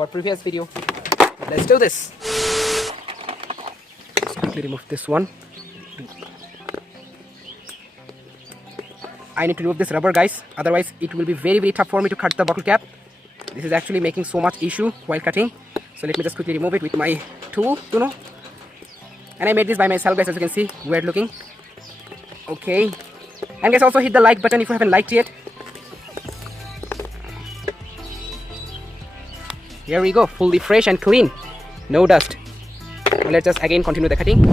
our previous video. Let's do this. Let's quickly remove this one. I need to remove this rubber, guys, otherwise it will be very tough for me to cut the bottle cap. This is actually making so much issue while cutting, so let me just quickly remove it with my tool, and I made this by myself, guys, as you can see, weird looking. Okay, and guys, also hit the like button if you haven't liked yet. Here we go, fully fresh and clean, no dust. Now let's just again continue the cutting.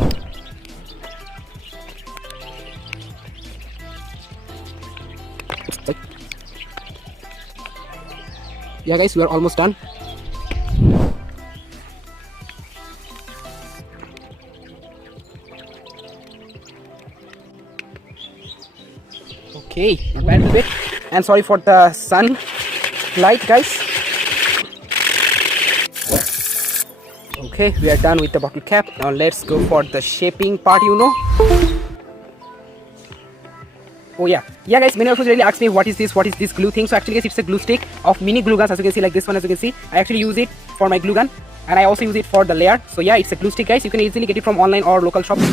Yeah, guys, we are almost done. Okay, not bad a bit. And sorry for the sun light, guys. Okay, we are done with the bottle cap. Now let's go for the shaping part, Oh yeah, guys, many of you really asked me what is this glue thing. So actually, guys, it's a glue stick of mini glue guns, as you can see, like this one, as you can see. I actually use it for my glue gun, and I also use it for the layer. So yeah, it's a glue stick, guys. You can easily get it from online or local shops.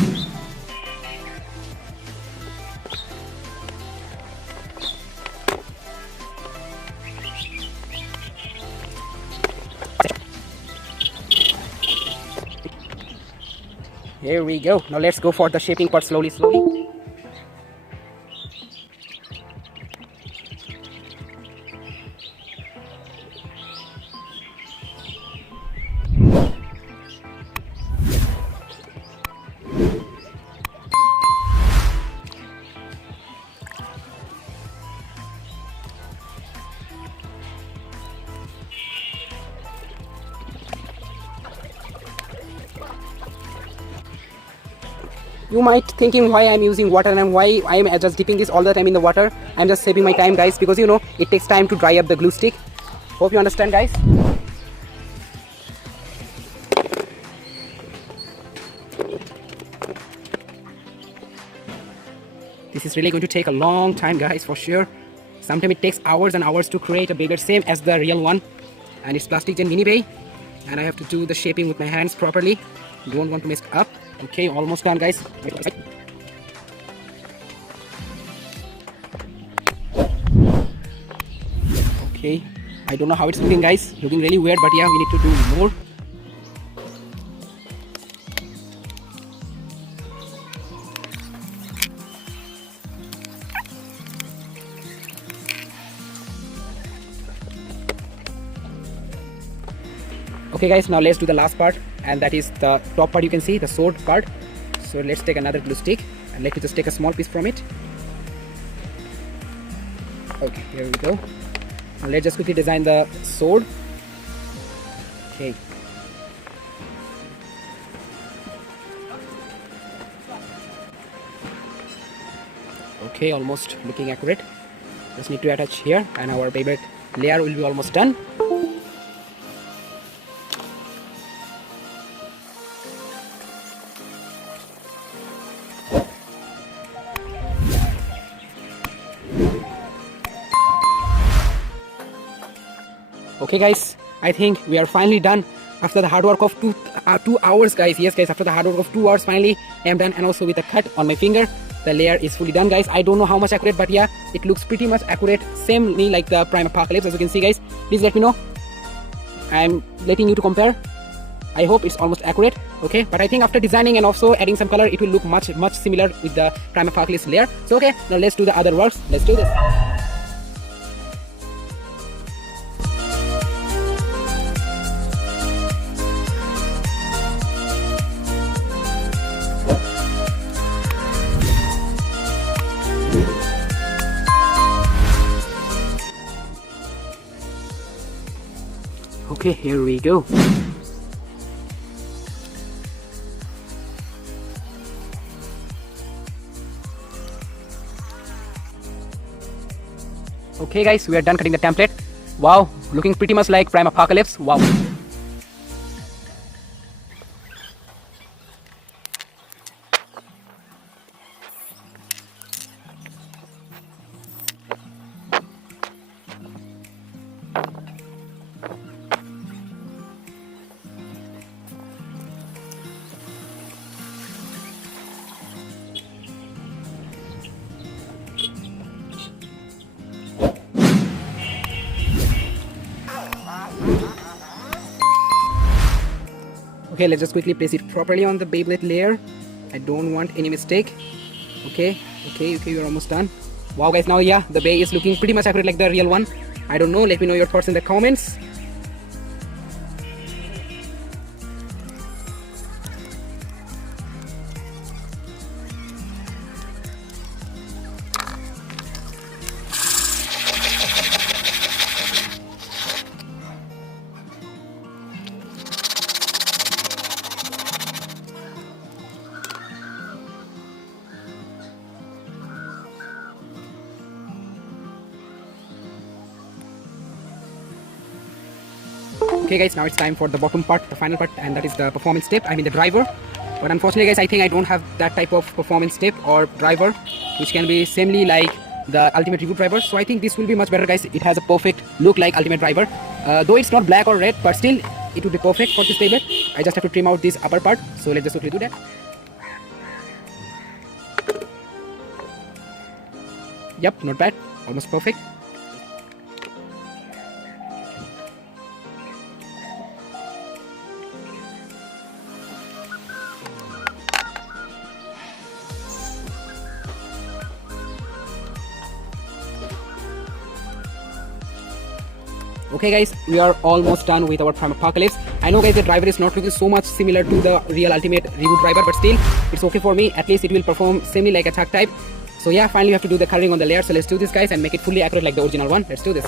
Here we go. Now let's go for the shaping part slowly. You might thinking why I'm using water and why I'm just dipping this all the time in the water. I'm just saving my time, guys, because it takes time to dry up the glue stick. Hope you understand, guys. This is really going to take a long time, guys, for sure. Sometimes it takes hours and hours to create a Beyblade, same as the real one. And it's plastic gen mini Bey. And I have to do the shaping with my hands properly. Don't want to mess up. Okay, almost done, guys. Okay, I don't know how it's looking, guys. Looking really weird, but yeah, we need to do more. Okay, guys, now let's do the last part, and that is the top part. You can see the sword part. So let's take another glue stick, and let me just take a small piece from it. Okay, here we go. Now let's just quickly design the sword. Okay. Okay, almost looking accurate. Just need to attach here, and our Beyblade layer will be almost done. Okay, guys, I think we are finally done after the hard work of 2 hours, guys. Yes, guys, after the hard work of 2 hours, finally I am done, and also with a cut on my finger, the layer is fully done, guys. I don't know how much accurate, but yeah, it looks pretty much accurate, same like the Prime Apocalypse, as you can see, guys. Please let me know. I'm letting you to compare. I hope it's almost accurate. Okay, but I think after designing and also adding some color, it will look much similar with the Prime Apocalypse layer. So okay, now let's do the other works. Let's do this. Okay, here we go. Okay, guys, we are done cutting the template. Wow, looking pretty much like Prime Apocalypse. Wow. Okay, let's just quickly place it properly on the Beyblade layer. I don't want any mistake. Okay, we're almost done. Wow guys, now yeah, the Bey is looking pretty much accurate like the real one. I don't know, let me know your thoughts in the comments. Okay guys, now it's time for the bottom part, the final part, and that is the performance step, I mean the driver. But unfortunately guys, I think I don't have that type of performance step or driver which can be samely like the ultimate reboot driver. So I think this will be much better guys. It has a perfect look like ultimate driver, though it's not black or red, but still it would be perfect for this Beyblade. I just have to trim out this upper part, so let's just quickly do that. Yep, not bad, almost perfect. Okay guys, we are almost done with our Prime Apocalypse. I know guys the driver is not looking so much similar to the real ultimate reboot driver, but still it's okay for me. At least it will perform semi like attack type. So yeah, finally we have to do the coloring on the layer. So let's do this guys and make it fully accurate like the original one. Let's do this.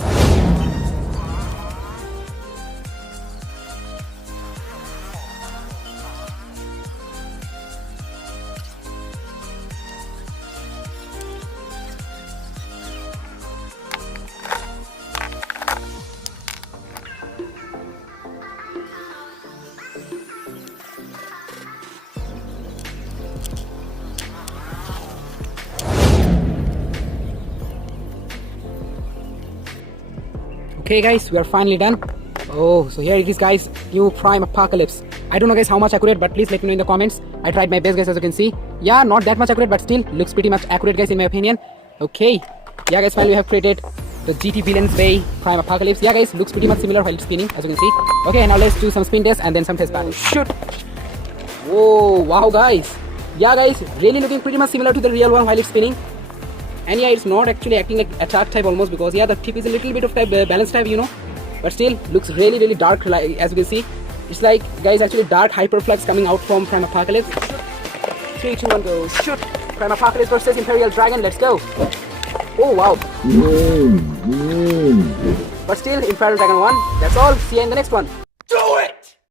Okay guys, we are finally done. Oh, so here it is guys, new Prime Apocalypse. I don't know guys how much accurate, but please let me know in the comments. I tried my best guys, as you can see. Yeah, not that much accurate, but still looks pretty much accurate guys in my opinion. Okay, yeah guys, finally we have created the GT Villains Bey Prime Apocalypse. Yeah guys, looks pretty much similar while it's spinning, as you can see. Okay, now let's do some spin tests and then some test battles. Shoot! Whoa, wow guys. Yeah guys, really looking pretty much similar to the real one while it's spinning. And yeah, it's not actually acting like attack type almost, because yeah, the tip is a little bit of type balance type, you know, but still looks really dark, like, as you can see. It's like guys actually dark hyperflux coming out from Prime Apocalypse. 3, 2, 1, go. Shoot! Prime Apocalypse versus Imperial Dragon, let's go. Oh wow. But still Imperial Dragon won. That's all, see you in the next one.